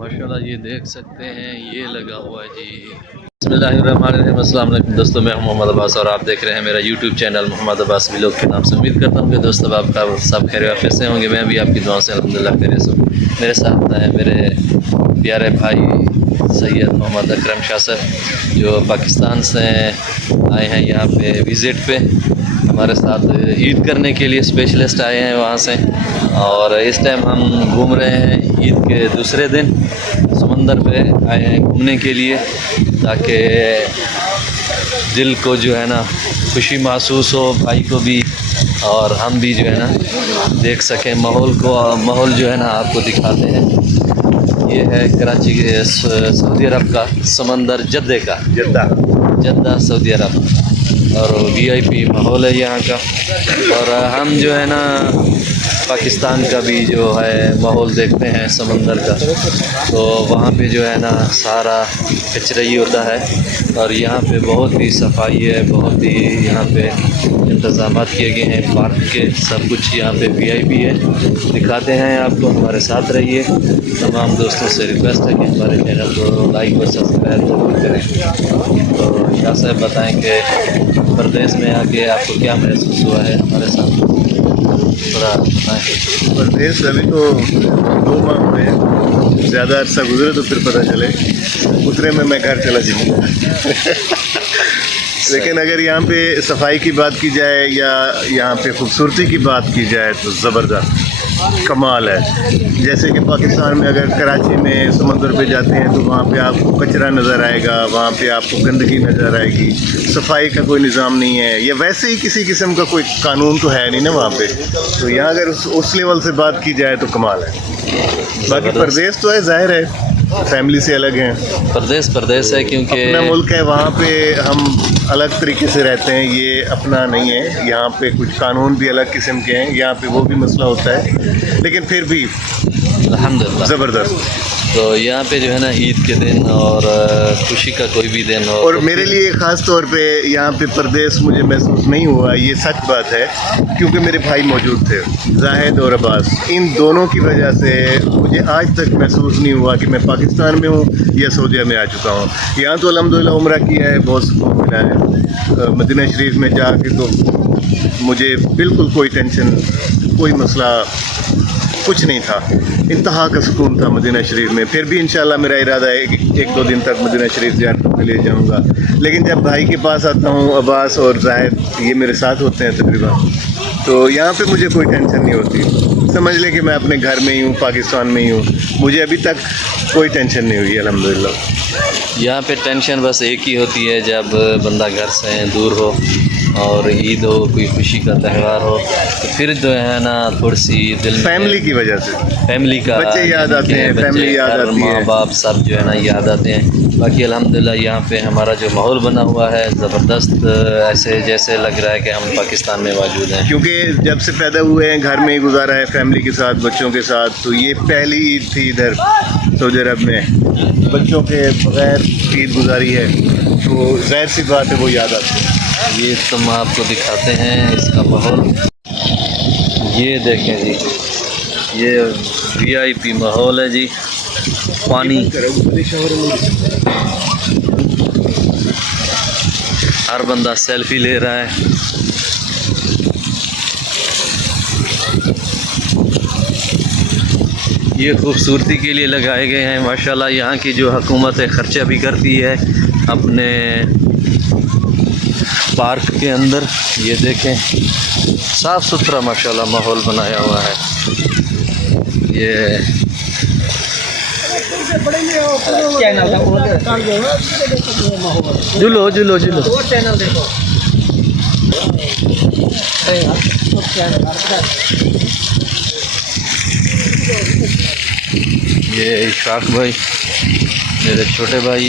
माशाल्लाह ये देख सकते हैं, ये लगा हुआ है जी। बिस्मिल्लाहिर्रहमानिर्रहीम। अस्सलाम वालेकुम दोस्तों, मैं हूं मोहम्मद अब्बास और आप देख रहे हैं मेरा YouTube channel Mohammad Abbas vlog के नाम से। उम्मीद करता हूं कि दोस्तों आपका सब खैरियत से होंगे। मैं भी आपकी दुआओं से अल्हम्दुलिल्लाह खैरियत से हूं। मेरे साथ हैं मेरे प्यारे भाई सैयद मोहम्मद अकरम शाह साहब, जो पाकिस्तान से आए हैं यहाँ पे विज़िट पे हमारे साथ ईद करने के लिए। स्पेशलिस्ट आए हैं वहाँ से, और इस टाइम हम घूम रहे हैं ईद के दूसरे दिन। समंदर पे आए हैं घूमने के लिए ताकि दिल को जो है ना खुशी महसूस हो, भाई को भी, और हम भी जो है ना देख सकें माहौल को। माहौल जो है ना आपको दिखाते हैं। ये है कराची के सऊदी अरब का समंदर, जद्दा सऊदी अरब, और VIP माहौल है यहाँ का। और हम जो है ना पाकिस्तान का भी जो है माहौल देखते हैं समंदर का, तो वहाँ पे जो है ना सारा कचरा ही होता है, और यहाँ पे बहुत ही सफाई है, बहुत ही यहाँ पे इंतज़ाम किए गए हैं पार्क के, सब कुछ यहाँ पे VIP है। दिखाते हैं आपको, हमारे साथ रहिए। तमाम दोस्तों से रिक्वेस्ट है कि हमारे चैनल को लाइक और सब्सक्राइब जरूर करें। तो शाह साहब बताएँ कि परदेश में आके आपको क्या महसूस हुआ है, हमारे साथ थोड़ा बताएँ। परदेश अभी तो 2 माह हुए हैं, ज़्यादा अरसा गुजरे तो फिर पता चले। उतरे में मैं घर चला जाऊँगा। लेकिन अगर यहाँ पे सफाई की बात की जाए या यहाँ पे खूबसूरती की बात की जाए तो ज़बरदस्त कमाल है। जैसे कि पाकिस्तान में अगर कराची में समंदर पे जाते हैं तो वहाँ पे आपको कचरा नज़र आएगा, वहाँ पे आपको गंदगी नज़र आएगी, सफाई का कोई निज़ाम नहीं है, या वैसे ही किसी किस्म का कोई कानून तो है नहीं ना वहाँ पे। तो यहाँ अगर उस लेवल से बात की जाए तो कमाल है। बाकी परदेश तो है, ज़ाहिर है फैमिली से अलग हैं। परदेश है क्योंकि अपना मुल्क है, वहाँ पे हम अलग तरीके से रहते हैं, ये अपना नहीं है। यहाँ पे कुछ कानून भी अलग किस्म के हैं, यहाँ पे वो भी मसला होता है, लेकिन फिर भी अल्हम्दुलिल्लाह ज़बरदस्त। तो यहाँ पे जो है ना ईद के दिन और खुशी का कोई भी दिन हो, और तो मेरे लिए ख़ास तौर पे यहाँ पे परदेश मुझे महसूस नहीं हुआ, ये सच बात है, क्योंकि मेरे भाई मौजूद थे, जाहिद और अब्बास। इन दोनों की वजह से मुझे आज तक महसूस नहीं हुआ कि मैं पाकिस्तान में हूँ या सऊदीया में आ चुका हूँ। यहाँ तो अल्हम्दुलिल्लाह उम्रा किया है, बहुत सुकून मिला है। मदीना शरीफ में जाके तो मुझे बिल्कुल कोई टेंशन, कोई मसला कुछ नहीं था, इंतहा का सुकून था मदीना शरीफ में। फिर भी इंशाल्लाह मेरा इरादा है कि 1-2 दिन तक मदीना शरीफ ज़ियारत के लिए जाऊंगा। लेकिन जब भाई के पास आता हूँ, अब्बास और जाहिद ये मेरे साथ होते हैं तकरीबन, तो यहाँ पे मुझे कोई टेंशन नहीं होती। समझ लें कि मैं अपने घर में ही हूँ, पाकिस्तान में ही हूँ, मुझे अभी तक कोई टेंशन नहीं हुई अल्हम्दुलिल्लाह। यहाँ पे टेंशन बस एक ही होती है जब बंदा घर से दूर हो और ईद हो, कोई खुशी का त्यौहार हो, तो फिर जो है ना थोड़ी सी दिल में फैमिली की वजह से, फैमिली का बच्चे याद आते हैं, फैमिली याद आती है, माँ बाप सब जो है ना याद आते हैं। बाकी अल्हम्दुलिल्लाह यहाँ पे हमारा जो माहौल बना हुआ है ज़बरदस्त, ऐसे जैसे लग रहा है कि हम पाकिस्तान में मौजूद हैं। क्योंकि जब से पैदा हुए हैं घर में ही गुजारा है फैमिली के साथ, बच्चों के साथ। तो ये पहली ईद थी इधर सऊदी अरब में, बच्चों के बगैर ईद गुजारी है, तो ज़ाहिर सी बात है वो याद आती है। ये तुम आपको दिखाते हैं इसका माहौल। ये देखें जी, ये VIP माहौल है जी। पानी, हर बंदा सेल्फी ले रहा है। ये खूबसूरती के लिए लगाए गए हैं। माशाल्लाह यहाँ की जो हुकूमत है खर्चा भी करती है अपने पार्क के अंदर। ये देखें साफ़ सुथरा माशाल्लाह माहौल बनाया हुआ है। ये जुलो जुलो जुलो ये इशफाक भाई, मेरे छोटे भाई